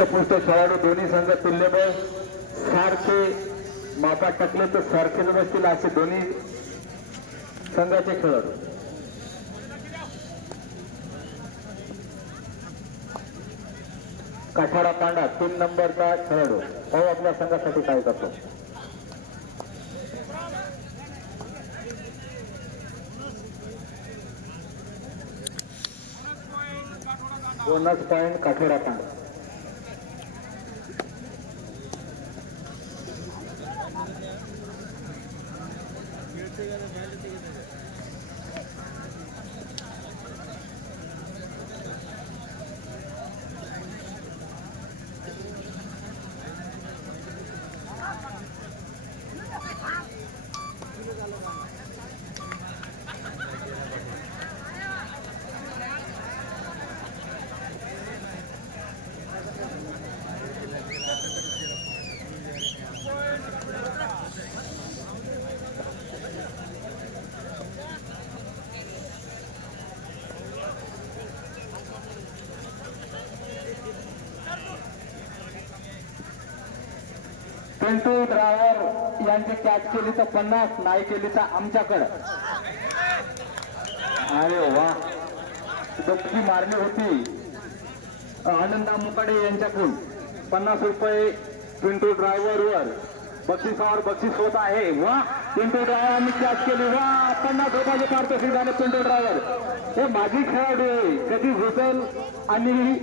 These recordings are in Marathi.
दष्टपुष्ट खेळाडू दोन्ही संघ तुल्यबळ सारखे मापात टाकले तर सारखेच बसतील असे दोन्ही संघाचे खेळाडू. काठाडा पांडा 3 नंबरचा खेळाडू पाहू आपल्या संघासाठी काय करतो. Bonus point Kathoda Panda. Pintu driver यांची कॅच केली तर 50, नाही केली तर आमच्याकडे. अरे वा, डबकी मारली होती आनंदा मुकाडे यांच्याकडून. 50 रुपये पिंटू ड्रायव्हर वर बक्षिसावर बक्षीस होत आहे. वा, पिंटू ड्रायव्हरनी कॅच केली. वा, 50 रुपयाचे पारितोषिक झाले पिंटू ड्रायव्हर. हे माझी खेळाडू आहे, कधी घुसल आणि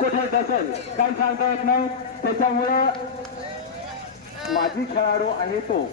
कुठे डसल काही सांगता येत नाही. त्याच्यामुळं माझी खेळाडू आहे तो.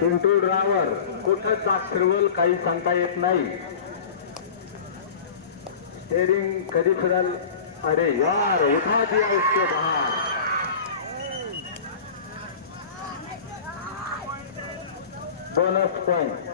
पिंटू ड्रायव्हर कुठं चाक फिरवल काही सांगता येत नाही. स्टेरिंग कधी फिरल. अरे यार, उठा दिया उसके बाहर. Bonus point.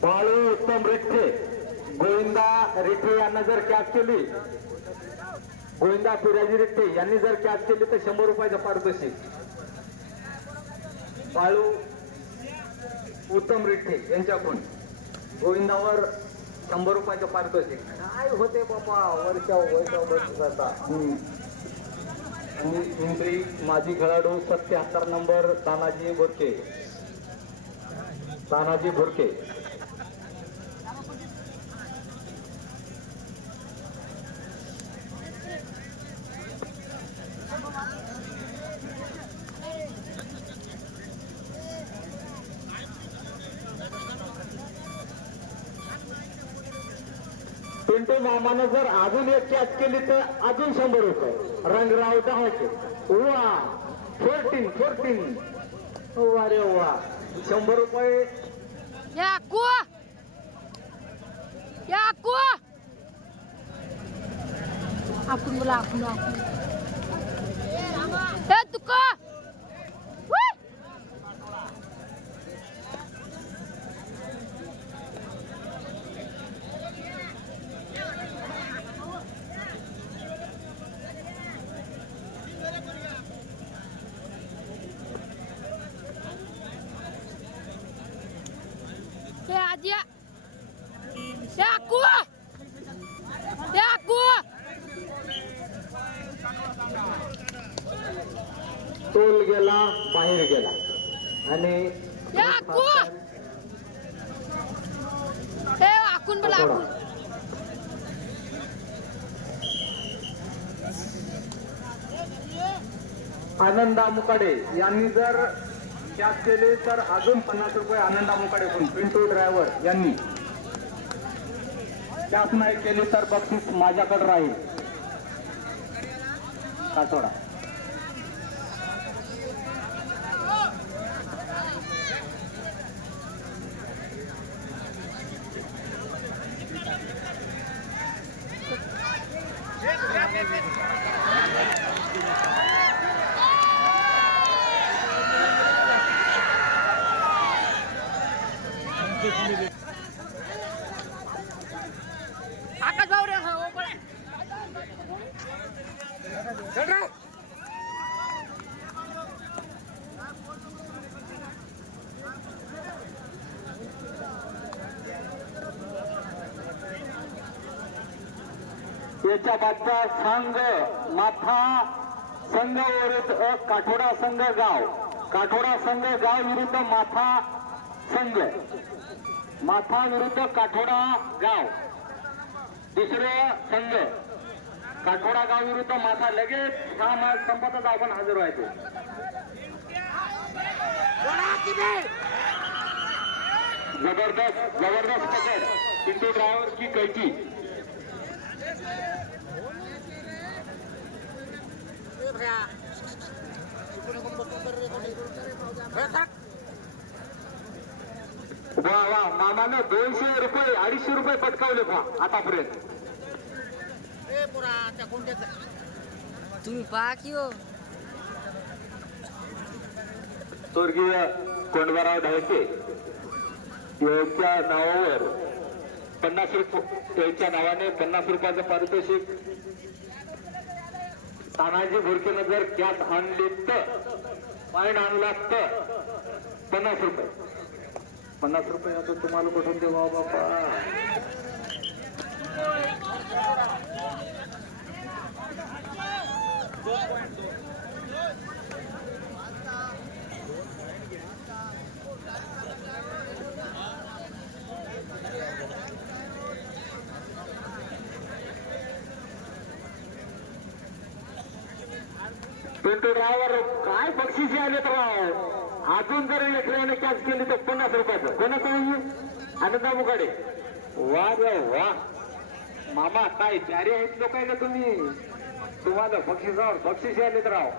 बाळू उत्तम रिठे, गोविंदा रिठे यांना जर कॅच केली, गोविंदा पिराजी रिठे यांनी जर कॅच केली तर 100 रुपयाचं पारितोषिक. बाळू उत्तम रिठे यांच्याकडून गोविंदावर 100 रुपयाचं पारितोषिक. काय होते बाबा वर्षा आणि पिंपरी माजी खेळाडू 77 नंबर तानाजी भुरके. तानाजी भुरके पिंटू मामानं जर अजून एक कॅच केली तर अजून 100 रुपये. रंगराव दहाचे. वा, 14. अरे वा, 100 रुपये. आपण बोला आपण हे तुका हे आजिया हे aku तोल गेला, बाहेर गेला आणि हे आकून बोला आकून. आनंदा मुकाडे यांनी जर कॅच केले तर अजून 50 रुपये आनंदा मुकाडेकडून पिंटू ड्रायव्हर यांनी. कॅच नाही केली तर बक्षीस माझ्याकडे राहील. काठोडा आकाश भाऊ रे हो पण याच्या बादचा संघ माथा संघ विरुद्ध काठोडा संघ गाव. काठोडा संघ गाव विरुद्ध माथा संघ. माथा विरुद्ध काठोडा गाव. दुसरे संघ काठोडा गाव विरुद्ध माथा. लगेच हा मॅच संपतच आपण हजर व्हायचो. जबरदस्त जबरदस्त पकड पिंटू ड्रायव्हर की कैची. वा वा मामानं 200 रुपये 250 रुपये पटकावले पहा आतापर्यंत. तुम्ही पहा की हो. स्वर्गीय कोंडवराव ढाळके यांच्या नावावर 50 रुपये यांच्या नावाने 50 रुपयाचं पारितोषिक. तानाजी भुरकेनं जर कॅच आणली तर पॉईंट आणला तर 50 रुपये. 50 रुपये आता तुम्हाला कुठून देवा बापा. पिंटू ड्रायव्हर काय बक्षीस आले तर राव. अजून जर लेकराने कॅच केली तर 50 रुपयाचं. कोणाचं म्हणजे आनंदा मुकाडे. वा रे वा मामा काय प्यारे आहेत लोक आहे का तुम्ही. तुम्हाला बक्षिसावर बक्षीस आले तर राव.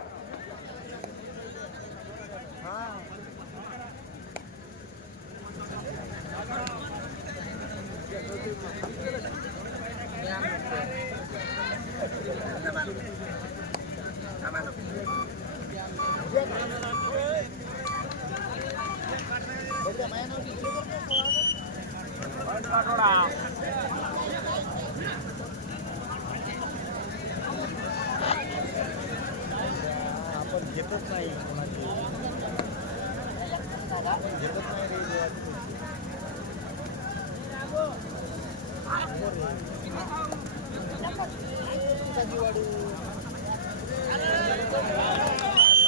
आपण घेतच नाही कोणाची घेतच नाही रे देवाची.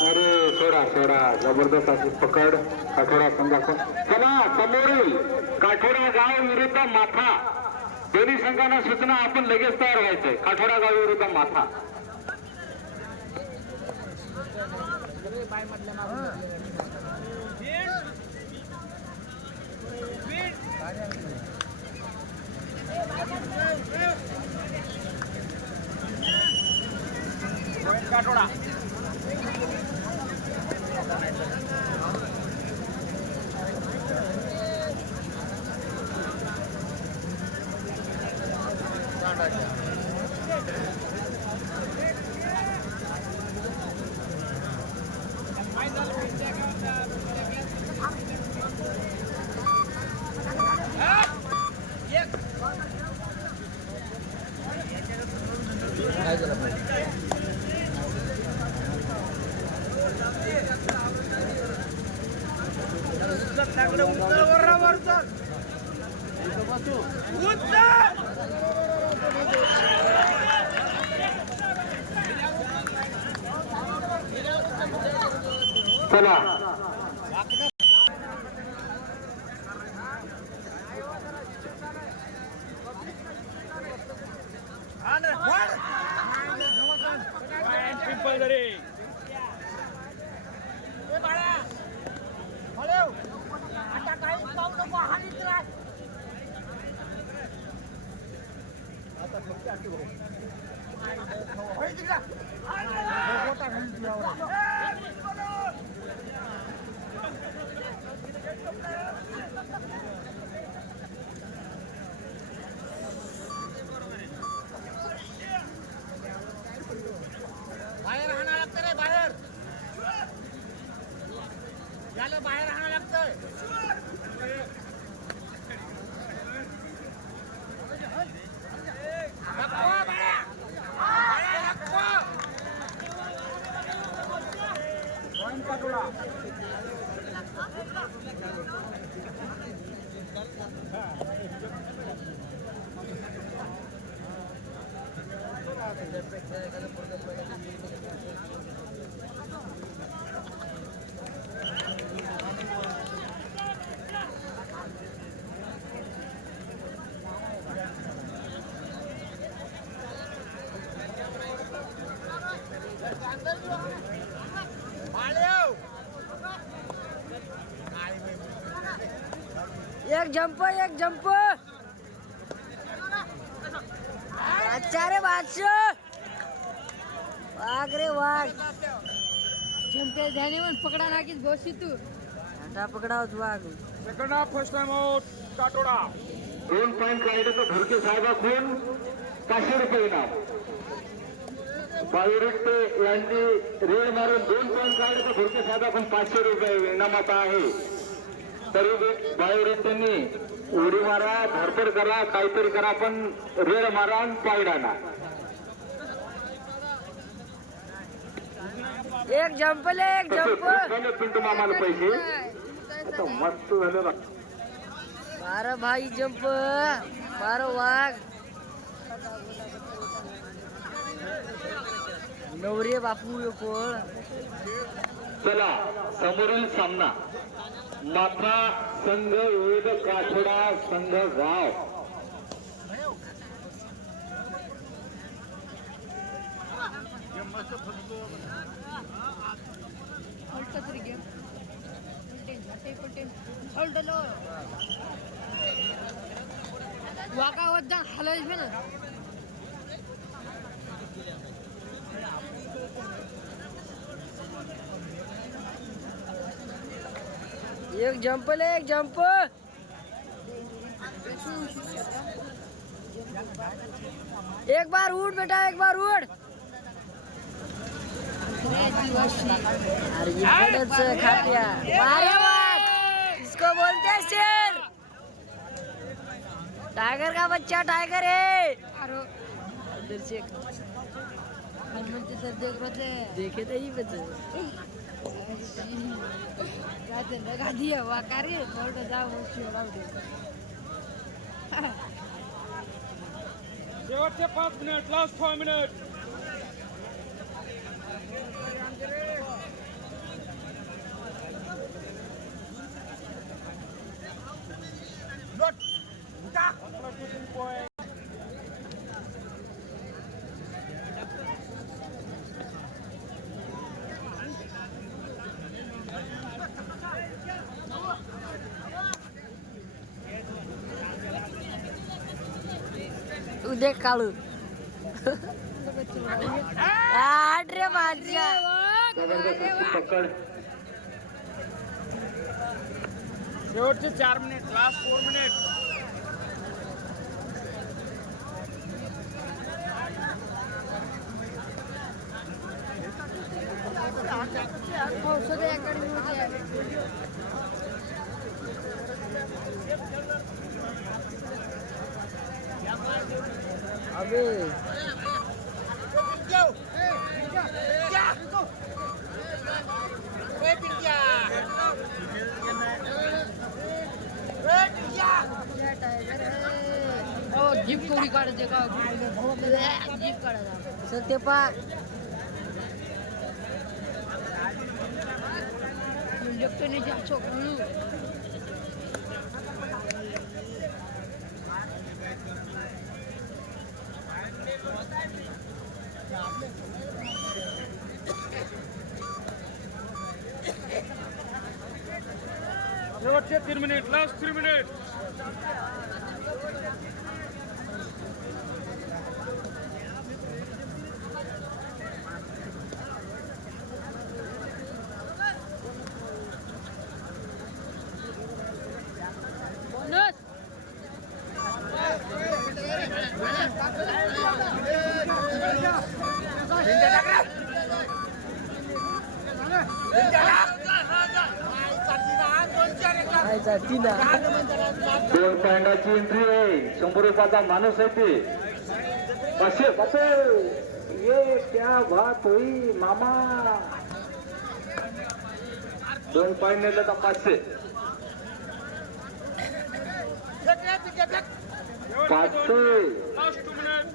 अरे सोडा सोडा जबरदस्त अशी पकड काठोडा संघाचा. चला समोरील काठोडा गाव विरुद्ध माथा. दोन्ही संघांना सूचना आपण लगेच तयार व्हायचंय. काठोडा गाव विरुद्ध माथा. काठोडा काय झालं चला बाहेर हाणा लागतं रे बाहेर याला बाहेर हाणा लागतं एक जंप अच्छा रे बादशाह वाघ रे वाघ जंपे ध्याने पण पकडा नाकीच बसी तू आता पकडावच वाघ second half first time out Katoda 2 point काढले धुरके साहेबांकडून 500 रुपये इनाम. बायोरिट्टे यांनी रेड मारून 2 पॉईंट काढले तर धुरके साहेबांकडून 500 रुपये इनामात आहे. तरी बायोरिट्टेंनी उडी मारा, धरपड करा, काहीतरी करा, पण रेड मारा आणि पॉईंट आणा. एक जंपले एक जंप पिंटू मामाला पैसे आता मस्त झालं ना. मारो भाई जंप मारो वाघ नवरे बापू कोण. चला समोरील सामना माथा संघ विविध काठोडा संघ गाव. वाकावत जा हलायच ना. एक जंप ले एक जंप एक बार उड़ बेटा एक बार उड़. अरे ये खातिया मारे वाघ इसको बोलते हैं शेर. टाइगर का बच्चा टाइगर है. इधर से सर देखे तो ही बच्चे लगा दिया वाकारी थोड़ा जाओ शेवटचे 5 मिनिट लास्ट 5 मिनिट तू देख काळू आठ रे माझ्या पकड. शेवटचे 4 मिनिट लास्ट 4 मिनिट औषध अकॅडमी अबे जीप कोणी काढते का जीप काढायला सर ते पा इलेक्ट्रॉनिक छोकरू शेवटचे 3 मिनिट लास्ट 3 मिनिट दोन पॉइंटाची एंट्री आहे. 100 रुपयाचा माणूस आहे ते. 500 500. ये क्या बात होई मामा. 2 पॉइंट नेलं तर 500. 500. Last 2 minute.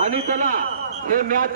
आणि चला हे मॅच